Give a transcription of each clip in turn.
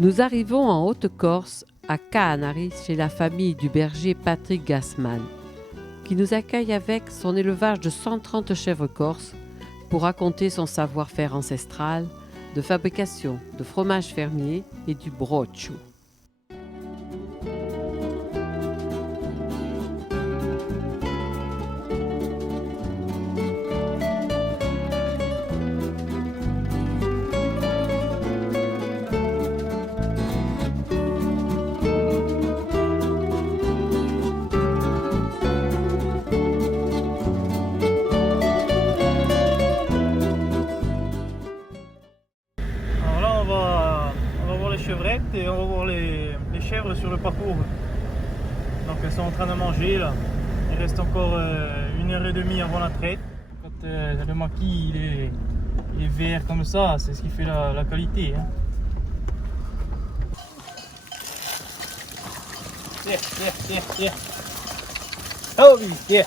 Nous arrivons en Haute-Corse, à Caanari, chez la famille du berger Patrick Gassman, qui nous accueille avec son élevage de 130 chèvres corses pour raconter son savoir-faire ancestral de fabrication de fromage fermier et du broccio. Chevrettes et on va voir les chèvres sur le parcours. Donc elles sont en train de manger là. Il reste encore 1h30 avant la traite. Quand le maquis il est vert comme ça, c'est ce qui fait la qualité. Hein. Tiens. Oh oui, tiens.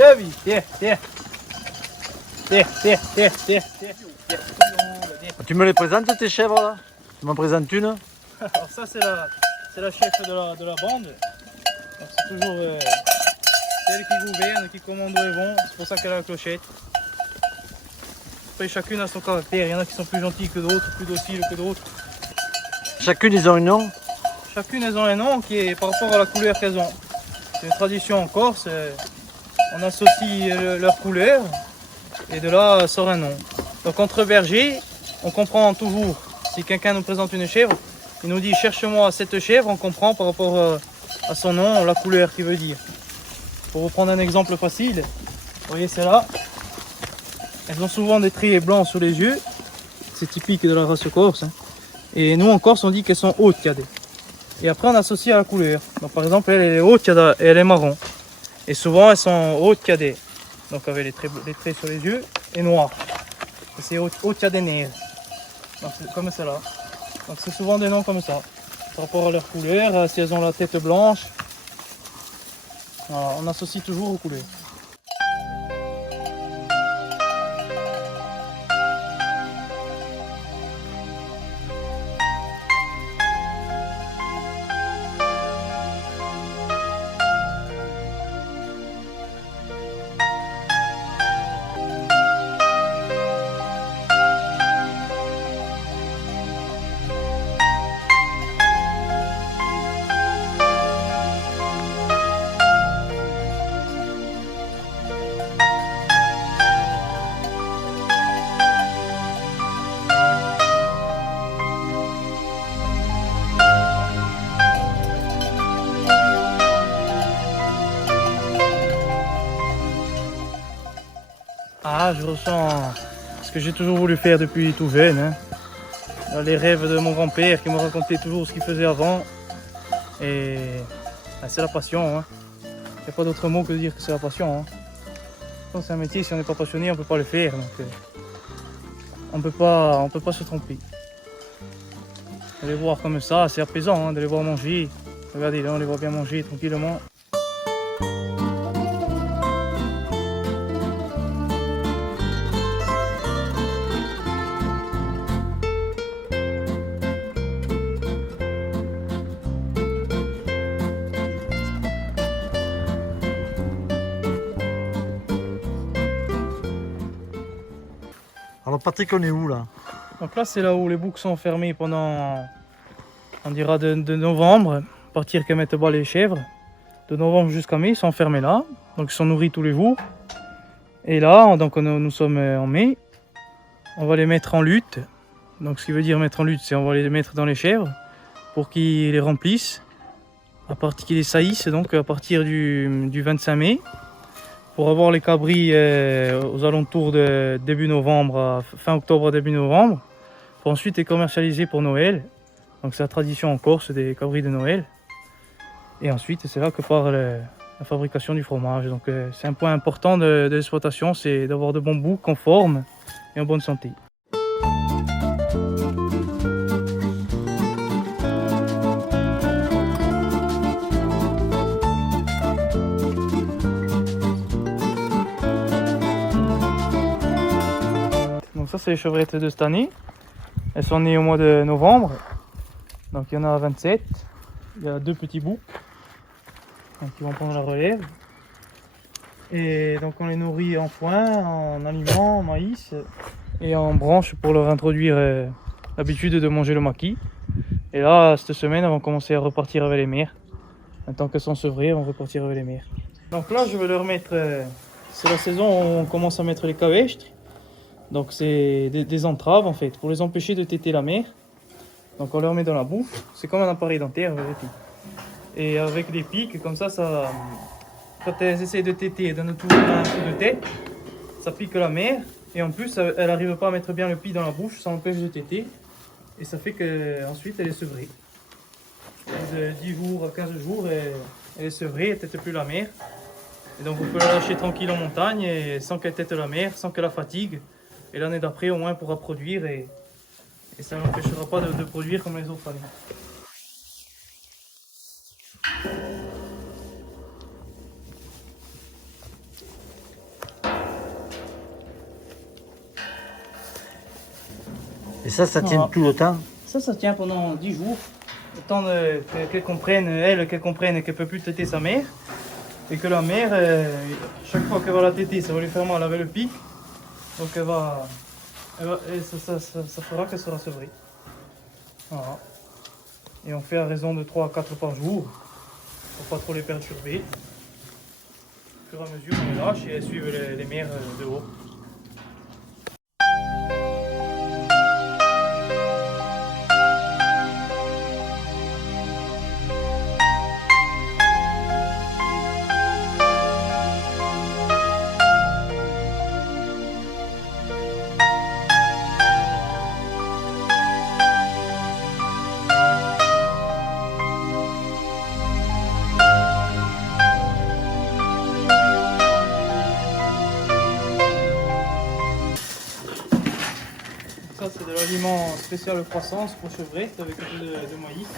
Oh oui, tiens. Tu me les présentes tes chèvres là? Tu m'en présentes une? Alors ça c'est la chef de la bande. Donc c'est toujours celle qui gouverne, qui commande où elles vont. C'est pour ça qu'elle a la clochette. Après chacune a son caractère. Il y en a qui sont plus gentils que d'autres, plus dociles que d'autres. Chacune ils ont un nom? Chacune elles ont un nom qui est par rapport à la couleur qu'elles ont. C'est une tradition en Corse. On associe leur couleur et de là sort un nom. Donc entre bergers, on comprend toujours. Si quelqu'un nous présente une chèvre, il nous dit cherche-moi cette chèvre, on comprend par rapport à son nom, la couleur qu'il veut dire. Pour vous prendre un exemple facile, vous voyez celle-là, elles ont souvent des traits blancs sur les yeux, c'est typique de la race corse. Hein. Et nous en Corse on dit qu'elles sont hautes cadets. Et après on associe à la couleur. Donc par exemple elle est haute cadets et elle est marron. Et souvent elles sont hautes cadets. Donc avec les traits sur les yeux et noirs. C'est haute cadets nègre. Donc comme celle-là. Donc c'est souvent des noms comme ça. Par rapport à leur couleur, si elles ont la tête blanche. Voilà, on associe toujours aux couleurs. Ah, je ressens ce que j'ai toujours voulu faire depuis tout jeune. Hein. Les rêves de mon grand-père qui me racontait toujours ce qu'il faisait avant. Et c'est la passion. Hein. Il n'y a pas d'autre mot que de dire que c'est la passion. Hein. C'est un métier, si on n'est pas passionné, on ne peut pas le faire. Donc, on ne peut pas se tromper. De les voir comme ça, c'est apaisant hein, de les voir manger. Regardez, là on les voit bien manger tranquillement. Alors Patrick, on est où là? Donc là c'est là où les boucs sont fermés pendant, on dira de novembre, à partir qu'elles mettent bas les chèvres. De novembre jusqu'à mai, ils sont fermés là, donc ils sont nourris tous les jours. Et là, donc nous sommes en mai, on va les mettre en lutte. Donc ce qui veut dire mettre en lutte, c'est on va les mettre dans les chèvres pour qu'ils les remplissent, à partir qu'ils les saillissent, donc à partir du 25 mai. Pour avoir les cabris aux alentours de début novembre, fin octobre, début novembre, pour ensuite les commercialiser pour Noël. Donc c'est la tradition en Corse des cabris de Noël. Et ensuite c'est là que part la fabrication du fromage. Donc c'est un point important de l'exploitation, c'est d'avoir de bons boucs en forme et en bonne santé. Donc ça c'est les chevrettes de cette année. Elles sont nées au mois de novembre. Donc il y en a 27. Il y a 2 petits boucs donc, qui vont prendre la relève. Et donc on les nourrit en foin, en aliments, en maïs et en branches pour leur introduire l'habitude de manger le maquis. Et là, cette semaine, elles vont commencer à repartir avec les mères. Maintenant qu'elles sont sevrées, elles vont repartir avec les mères. Donc là, je vais leur mettre... c'est la saison où on commence à mettre les cavestres. Donc c'est des entraves en fait, pour les empêcher de téter la mère. Donc on leur met dans la bouche. C'est comme un appareil dentaire, et avec des pics, comme ça, quand elles essayent de téter et donner tout un coup de tête, ça pique la mère. Et en plus, elle n'arrive pas à mettre bien le pied dans la bouche, ça empêche de téter. Et ça fait qu'ensuite elle est sevrée. De 10 jours à 15 jours, elle est sevrée, elle ne tète plus la mère. Et donc vous pouvez la lâcher tranquille en montagne et sans qu'elle tète la mère, sans qu'elle la fatigue. Et l'année d'après au moins elle pourra produire et ça ne l'empêchera pas de produire comme les autres années. Et ça tient tout le temps? Ça tient pendant 10 jours. Le temps qu'elle comprenne, qu'elle comprenne qu'elle ne peut plus téter sa mère. Et que la mère, chaque fois qu'elle va la téter, ça va lui faire mal avec le pic. Donc ça fera qu'elle sera sevrée. Voilà. Et on fait à raison de 3 à 4 par jour. Pour pas trop les perturber. Au fur et à mesure, on les lâche et elles suivent les mères de haut. Ça c'est de l'aliment spécial croissance pour chevrette avec un peu de maïs.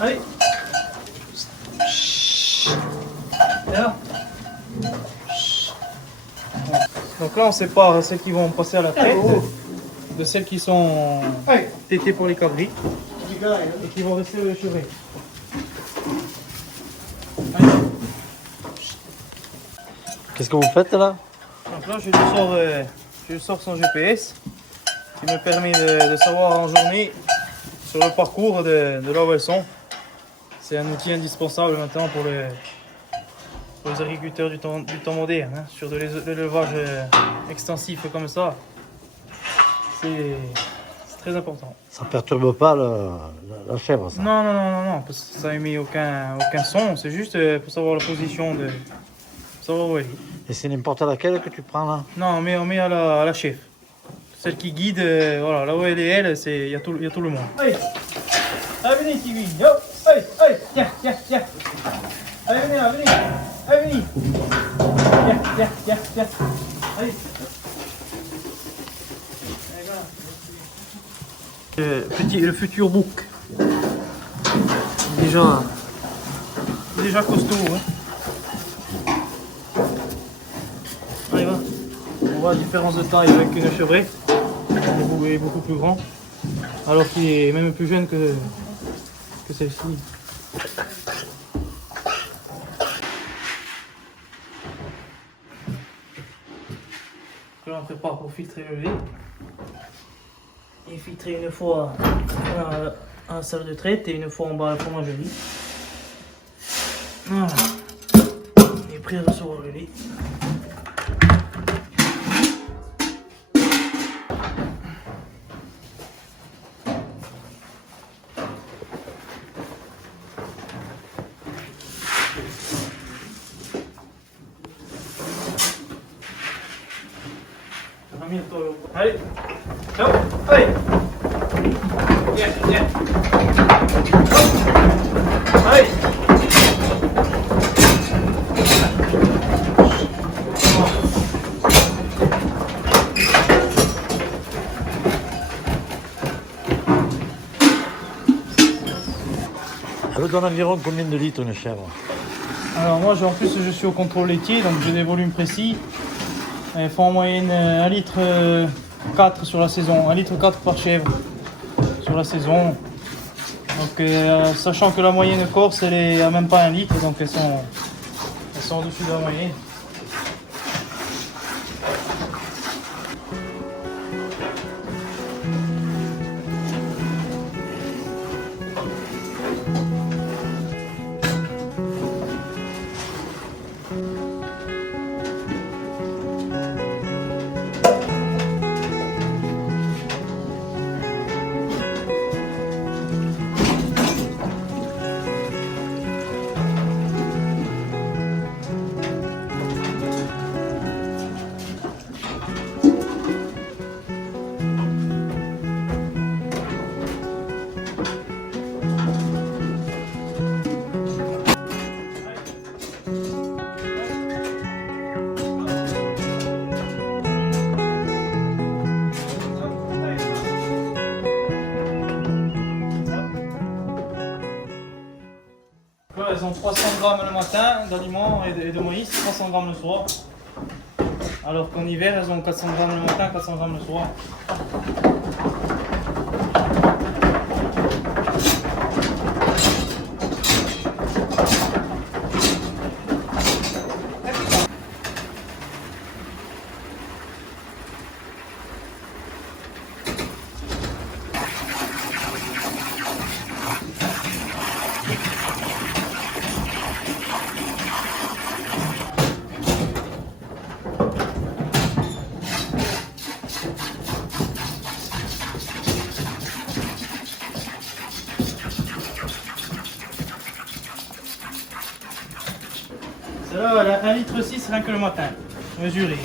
Allez. Là. Donc là on sépare celles qui vont passer à la traite de celles qui sont tétées pour les cabris et qui vont rester le chevré. Qu'est-ce que vous faites là? Donc là je lui sors son GPS qui me permet de savoir en journée sur le parcours de là où elles sont. C'est un outil indispensable maintenant pour les agriculteurs du temps moderne, hein, sur de l'élevage extensif comme ça. C'est très important. Ça perturbe pas la chèvre, ça? Non, parce que ça émet aucun son, c'est juste pour savoir la position, pour savoir où elle est. Et c'est n'importe laquelle que tu prends là? Non, on met à la chef. Celle qui guide, voilà, là où elle est, il y a tout le monde. Allez, venez Kiwi, allez, tiens. Allez, venez. Tiens. Allez. Le futur bouc. Déjà costaud. Hein. Allez, va. On voit la différence de taille avec une chevrette. Il est beaucoup plus grand. Alors qu'il est même plus jeune que celle-ci. Là on prépare pour filtrer le lait. Il est filtré une fois à la salle de traite et une fois en bas à la fromagerie. Voilà. Il est prêt à recevoir le lait. Allez, ciao, allez. Viens, viens. Allez. Elle donne environ combien de litres une chèvre? Alors moi, en plus, je suis au contrôle laitier, donc j'ai des volumes précis. Elles font en moyenne 1 litre 4 sur la saison, 1 litre 4 par chèvre sur la saison. Donc sachant que la moyenne corse, elle est à même pas 1 litre, donc elles sont au-dessus de la moyenne. Là, elles ont 300 grammes le matin d'aliments et de maïs, 300 grammes le soir. Alors qu'en hiver, elles ont 400 grammes le matin, 400 grammes le soir. Celle-là, elle a 1,6 litre rien que le matin, mesuré.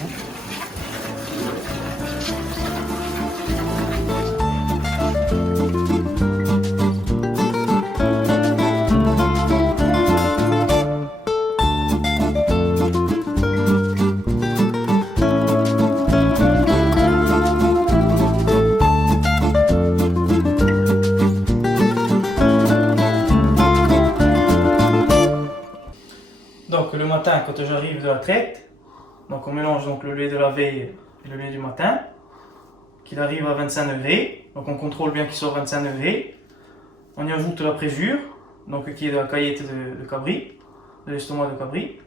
Donc le matin, quand j'arrive de la traite, donc on mélange donc le lait de la veille et le lait du matin, qu'il arrive à 25 degrés, donc on contrôle bien qu'il soit 25 degrés. On y ajoute la présure, donc qui est de la caillette de cabri, de l'estomac de cabri.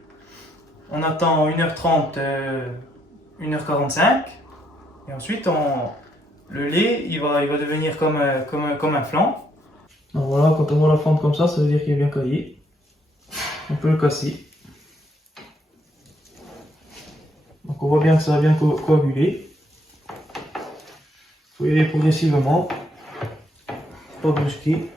On attend 1h30, 1h45, et ensuite le lait il va devenir comme un flan. Donc voilà, quand on voit la fente comme ça veut dire qu'il est bien caillé. On peut le casser. Donc on voit bien que ça va bien coaguler. Il faut y aller progressivement, pas brusquer.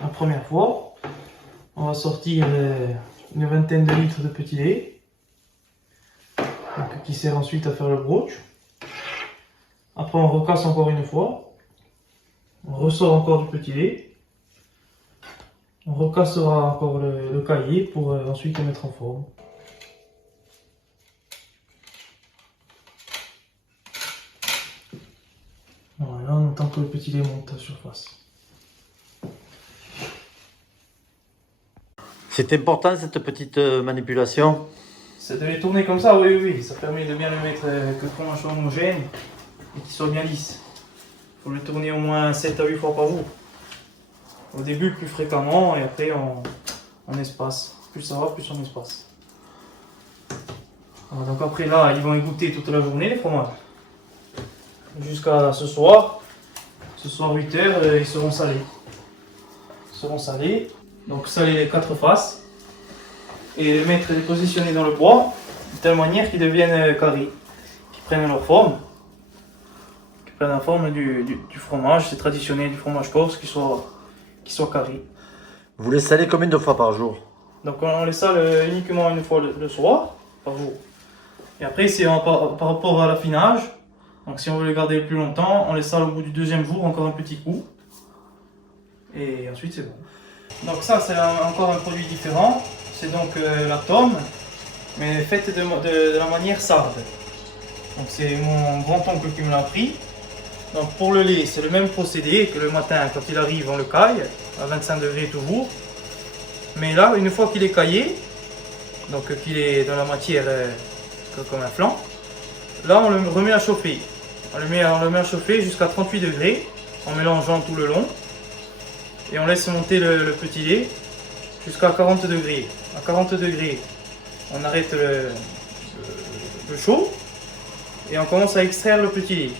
La première fois, on va sortir une vingtaine de litres de petit lait, donc, qui sert ensuite à faire le broach. Après on recasse encore une fois. On ressort encore du petit lait. On recassera encore le cahier pour ensuite le mettre en forme. Voilà, on attend que le petit lait monte à surface. C'est important cette petite manipulation? Ça devait tourner comme ça, oui, oui, ça permet de bien le mettre, que le fromage soit homogène et qu'il soit bien lisse. Il faut le tourner au moins 7 à 8 fois par jour. Au début plus fréquemment et après on espace. Plus ça va, plus on espace. Alors, donc après là, ils vont y goûter toute la journée les fromages. Jusqu'à ce soir, Ce soir 8 heures, ils seront salés. Ils seront salés. Donc saler les 4 faces. Et les positionner dans le bois de telle manière qu'ils deviennent carrés. Qu'ils prennent leur forme. Qu'ils prennent la forme du fromage. C'est traditionnel du fromage corse qui soit carré. Vous les salez combien de fois par jour? Donc on les sale uniquement une fois le soir, par jour. Et après c'est par rapport à l'affinage. Donc si on veut les garder plus longtemps, on les sale au bout du 2e jour, encore un petit coup. Et ensuite c'est bon. Donc ça c'est encore un produit différent. C'est donc la tome, mais faite de la manière sarde. Donc c'est mon grand-oncle qui me l'a appris. Donc pour le lait, c'est le même procédé que le matin, quand il arrive, on le caille, à 25 degrés toujours. Mais là, une fois qu'il est caillé, donc qu'il est dans la matière comme un flan, là on le remet à chauffer. On le met à chauffer jusqu'à 38 degrés, en mélangeant tout le long. Et on laisse monter le petit lait jusqu'à 40 degrés. À 40 degrés, on arrête le chaud et on commence à extraire le petit lait.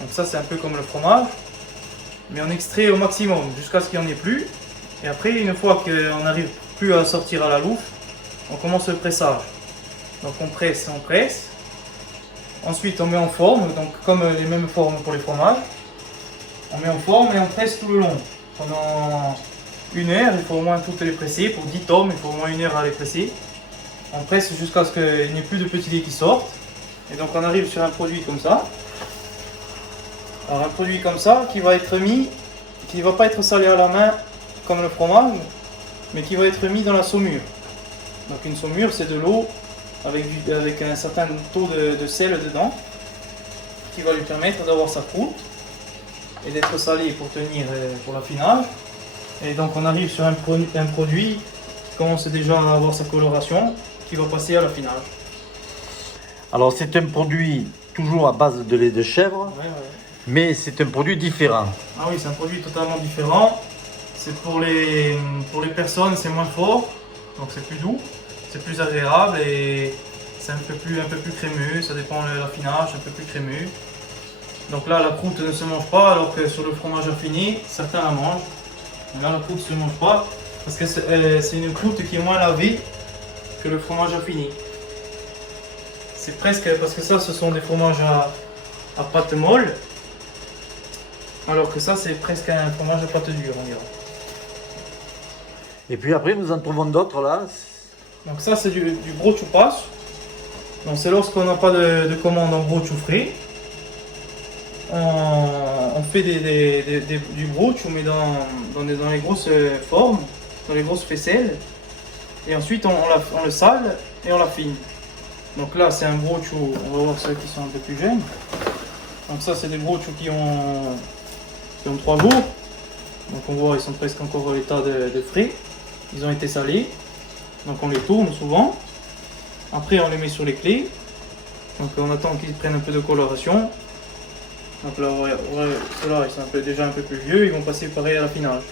Donc ça c'est un peu comme le fromage, mais on extrait au maximum jusqu'à ce qu'il n'y en ait plus. Et après, une fois qu'on n'arrive plus à sortir à la loupe, on commence le pressage. Donc on presse. Ensuite on met en forme, donc comme les mêmes formes pour les fromages. On met en forme et on presse tout le long. Pendant 1 heure, il faut au moins toutes les presser. Pour 10 tomes, il faut au moins 1 heure à les presser. On presse jusqu'à ce qu'il n'y ait plus de petits laits qui sortent. Et donc on arrive sur un produit comme ça. Alors un produit comme ça qui va être mis, qui ne va pas être salé à la main comme le fromage, mais qui va être mis dans la saumure. Donc une saumure, c'est de l'eau avec un certain taux de sel dedans, qui va lui permettre d'avoir sa croûte et d'être salé pour tenir pour l'affinage. Et donc on arrive sur un produit qui commence déjà à avoir sa coloration, qui va passer à l'affinage. Alors c'est un produit toujours à base de lait de chèvre, Ouais. mais c'est un produit différent. Ah oui, c'est un produit totalement différent. C'est pour les personnes, c'est moins fort, donc c'est plus doux, c'est plus agréable et c'est un peu plus crémeux, ça dépend de l'affinage, un peu plus crémeux. Donc là, la croûte ne se mange pas, alors que sur le fromage affiné, certains la mangent. Mais là, la croûte ne se mange pas, parce que c'est une croûte qui est moins lavée que le fromage affiné. C'est presque, parce que ça, ce sont des fromages à pâte molle, alors que ça, c'est presque un fromage à pâte dure, on dirait. Et puis après, nous en trouvons d'autres là. Donc ça, c'est du brochu pas. Donc c'est lorsqu'on n'a pas de commande en brochu frais. On fait du brochu, mais dans les grosses formes, dans les grosses faisselles. Et ensuite, on le sale et on l'affine. Donc là, c'est un brochu, on va voir ceux qui sont un peu plus jeunes. Donc ça, c'est des brochus qui ont 3 jours. Donc on voit, ils sont presque encore à l'état de frais. Ils ont été salés. Donc on les tourne souvent. Après, on les met sur les clés. Donc on attend qu'ils prennent un peu de coloration. Donc là, ceux-là, ils sont déjà un peu plus vieux. Ils vont passer pareil à l'affinage.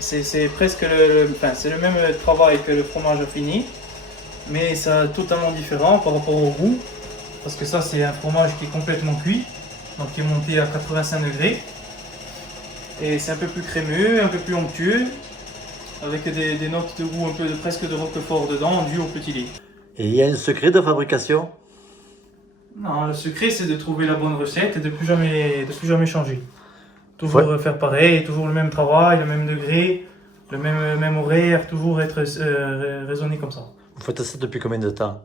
C'est presque c'est le même travail que le fromage affiné, mais c'est totalement différent par rapport au goût, parce que ça c'est un fromage qui est complètement cuit, donc qui est monté à 85 degrés, et c'est un peu plus crémeux, un peu plus onctueux, avec des notes de goût un peu presque de roquefort dedans, dû au petit lait. Et il y a un secret de fabrication? Non, le secret c'est de trouver la bonne recette et de plus jamais changer. Toujours faire pareil, toujours le même travail, le même degré, le même horaire, toujours être raisonné comme ça. Vous faites ça depuis combien de temps?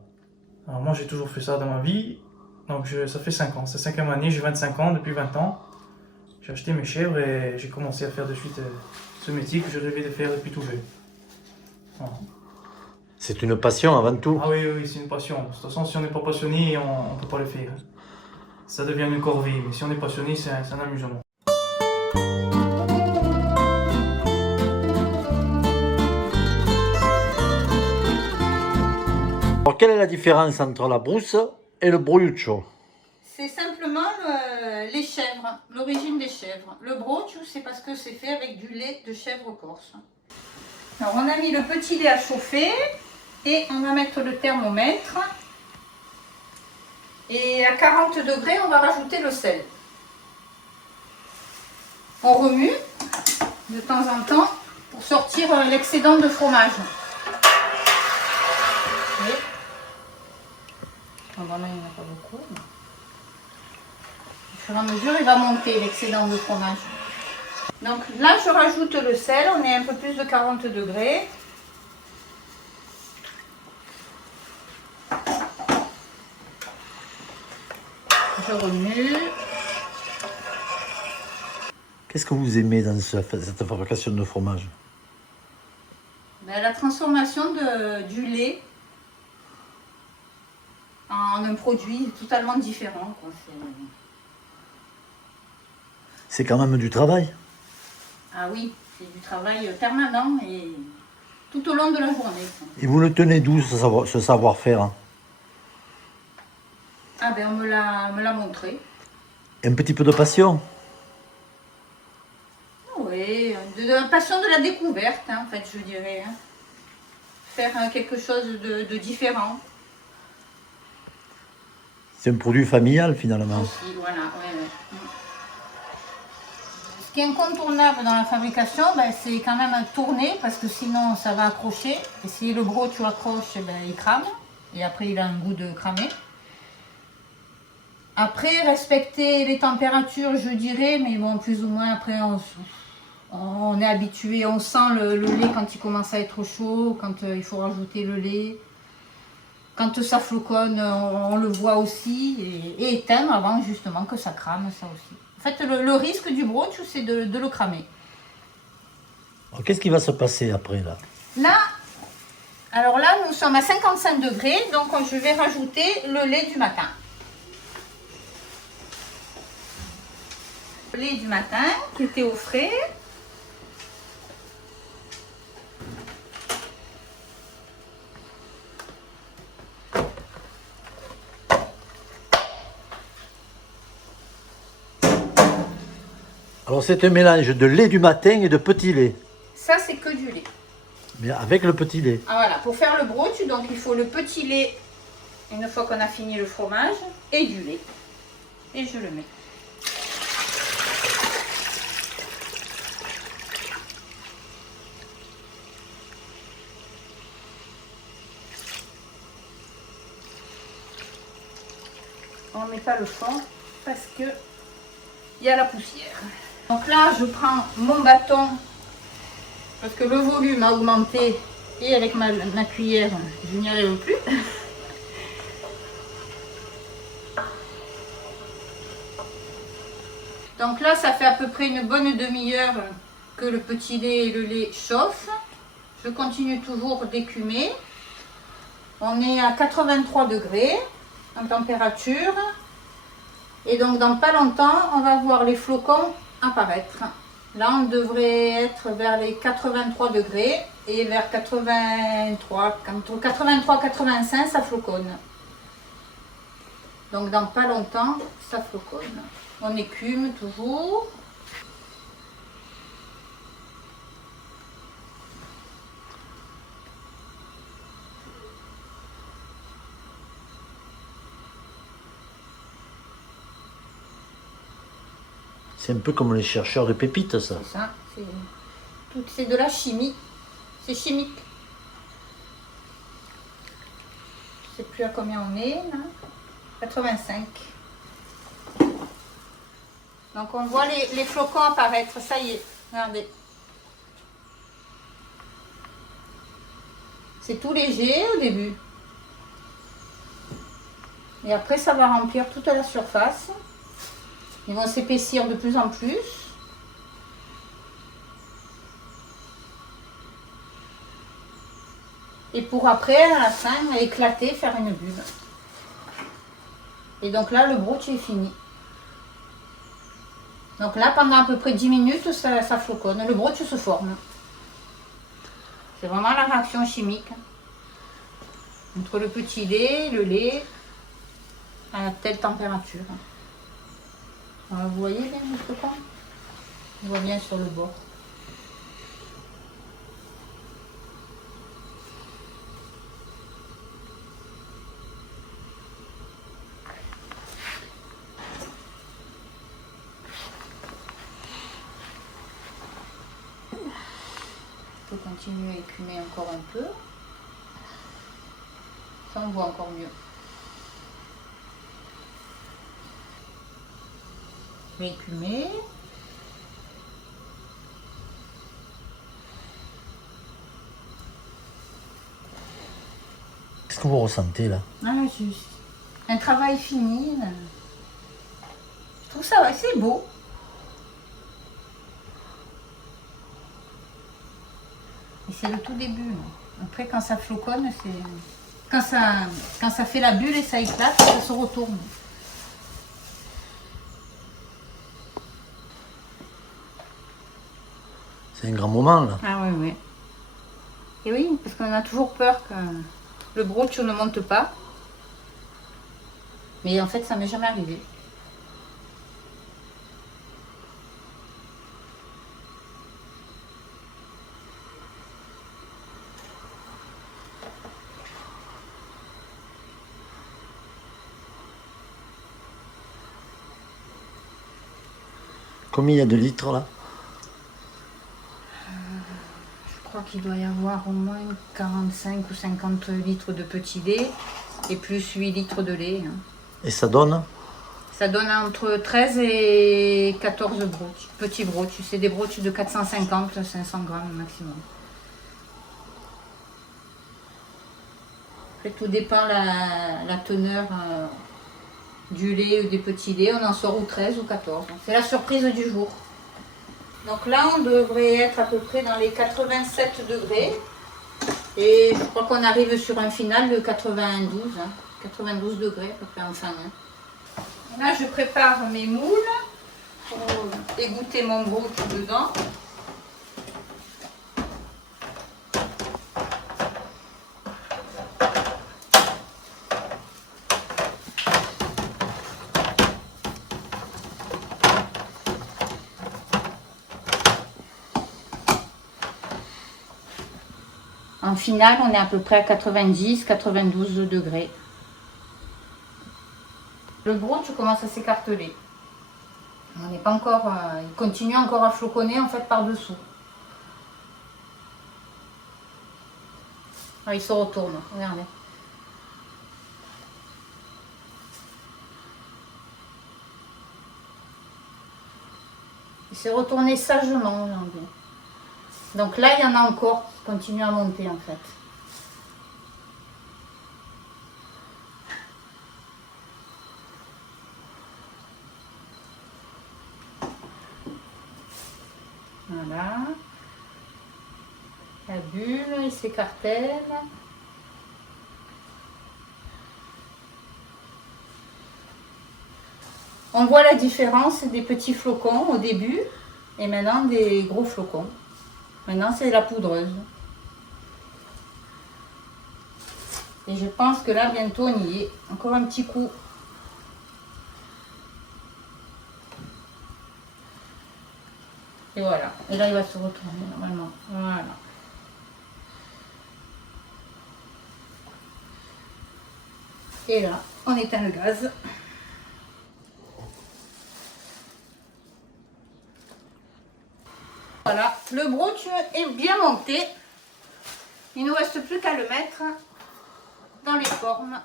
Alors moi j'ai toujours fait ça dans ma vie, donc ça fait 5 ans, c'est la 5e année, j'ai 25 ans, depuis 20 ans. J'ai acheté mes chèvres et j'ai commencé à faire de suite ce métier que je rêvais de faire depuis tout jeune. Voilà. C'est une passion avant tout. Ah oui, c'est une passion. De toute façon, si on n'est pas passionné, on ne peut pas le faire. Ça devient une corvée, mais si on est passionné, c'est un amusement. Alors, quelle est la différence entre la brousse et le broiuccio? C'est simplement les chèvres, l'origine des chèvres. Le brochu, c'est parce que c'est fait avec du lait de chèvre corse. Alors, on a mis le petit lait à chauffer et on va mettre le thermomètre. Et à 40 degrés, on va rajouter le sel. On remue de temps en temps pour sortir l'excédent de fromage. Vous voyez? Bon, là, il n'y en a pas beaucoup. Mais... au fur et à mesure, il va monter l'excédent de fromage. Donc là, je rajoute le sel. On est un peu plus de 40 degrés. Je remue. Qu'est-ce que vous aimez dans cette fabrication de fromage? Ben, la transformation du lait en un produit totalement différent, quoi. C'est quand même du travail. Ah oui, c'est du travail permanent et tout au long de la journée. Et vous le tenez d'où ce savoir-faire, hein? Ah ben on me l'a montré. Un petit peu de passion. Oui, de la passion de la découverte, hein, en fait, je dirais. Hein. Faire quelque chose de différent. C'est un produit familial finalement. Aussi, voilà, ouais, ouais. Ce qui est incontournable dans la fabrication, ben, c'est quand même tourner parce que sinon ça va accrocher. Et si le gros tu accroches, ben, il crame. Et après il a un goût de cramer. Après, respecter les températures, je dirais, mais bon, plus ou moins, après, on est habitué, on sent le lait quand il commence à être chaud, quand il faut rajouter le lait. Quand ça floconne, on le voit aussi, et éteindre avant justement que ça crame, ça aussi. En fait, le risque du brooch, c'est de le cramer. Qu'est-ce qui va se passer après là? Là, alors là, nous sommes à 55 degrés, donc je vais rajouter le lait du matin. Le lait du matin qui était au frais. Alors c'est un mélange de lait du matin et de petit lait. Ça, c'est que du lait. Mais avec le petit lait. Ah, voilà, pour faire le brooch, donc il faut le petit lait, une fois qu'on a fini le fromage, et du lait. Et je le mets. On ne met pas le fond parce que il y a la poussière. Donc là, je prends mon bâton parce que le volume a augmenté et avec ma cuillère, je n'y arrive plus. Donc là, ça fait à peu près une bonne demi-heure que le petit lait et le lait chauffent. Je continue toujours d'écumer. On est à 83 degrés en température. Et donc dans pas longtemps, on va voir les flocons apparaître. Là, on devrait être vers les 83 degrés et vers 83, entre 83 et 85, ça floconne. Donc dans pas longtemps, ça floconne. On écume toujours. C'est un peu comme les chercheurs de pépites, ça. C'est ça, c'est de la chimie. C'est chimique. Je ne sais plus à combien on est, là. 85. Donc on voit les flocons apparaître, ça y est, regardez. C'est tout léger au début. Et après ça va remplir toute la surface. Ils vont s'épaissir de plus en plus. Et pour après, à la fin, éclater, faire une bulle. Et donc là, le brooch est fini. Donc là, pendant à peu près 10 minutes, ça floconne. Le brooch se forme. C'est vraiment la réaction chimique. Entre le petit lait, le lait, à telle température. Alors, vous voyez bien le flocon? On voit bien sur le bord. peut continuer à écumer encore un peu. Ça, on voit encore mieux. Je vais écumer. Qu'est-ce que vous ressentez là? Ah, un travail fini. Là. Je trouve ça assez beau. Et c'est le tout début. Après, quand ça floconne, c'est... Quand ça fait la bulle et ça éclate, ça se retourne. C'est un grand moment là. Ah oui, oui. Et oui, parce qu'on a toujours peur que le brooch ne monte pas. Mais en fait, ça m'est jamais arrivé. Combien il y a de litres là? Je crois qu'il doit y avoir au moins 45 ou 50 litres de petit lait et plus 8 litres de lait. Hein. Et ça donne? Ça donne entre 13 et 14 brooches, petits brooches. C'est des brooches de 450 500 grammes maximum. Après, tout dépend la teneur du lait ou des petits laits. On en sort ou 13 ou 14. C'est la surprise du jour. Donc là, on devrait être à peu près dans les 87 degrés. Et je crois qu'on arrive sur un final de 92. 92 degrés à peu près enfin. Là, je prépare mes moules pour égoutter mon brooch dedans. En finale, on est à peu près à 90-92 degrés. Le brooch commence à s'écarteler. On n'est pas encore, il continue encore à floconner en fait par dessous. Ah, il se retourne, regardez. Il s'est retourné sagement aujourd'hui. Donc là, il y en a encore qui continuent à monter en fait. Voilà. La bulle, il s'écartèle. On voit la différence des petits flocons au début et maintenant des gros flocons. Maintenant, c'est la poudreuse. Et je pense que là, bientôt, on y est. Encore un petit coup. Et voilà. Et là, il va se retourner normalement. Voilà. Et là, on éteint le gaz. Voilà, le brooch est bien monté. Il ne nous reste plus qu'à le mettre dans les formes.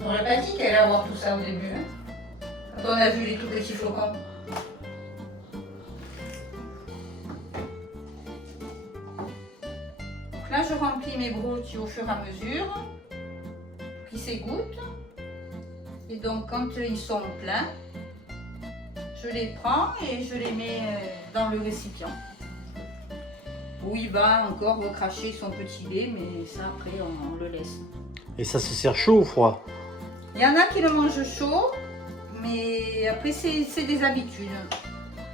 On n'aurait pas dit qu'elle allait avoir tout ça au début, hein, quand on a vu les tout petits flocons. Là, je remplis mes brooches au fur et à mesure pour qu'ils s'égouttent. Et donc, quand ils sont pleins, je les prends et je les mets dans le récipient. Où il va encore recracher son petit lait, mais ça, après, on le laisse. Et ça se sert chaud ou froid? Il y en a qui le mangent chaud, mais après, c'est des habitudes.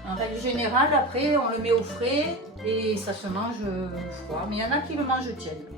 En règle générale, après, on le met au frais et ça se mange froid. Mais il y en a qui le mangent tiède.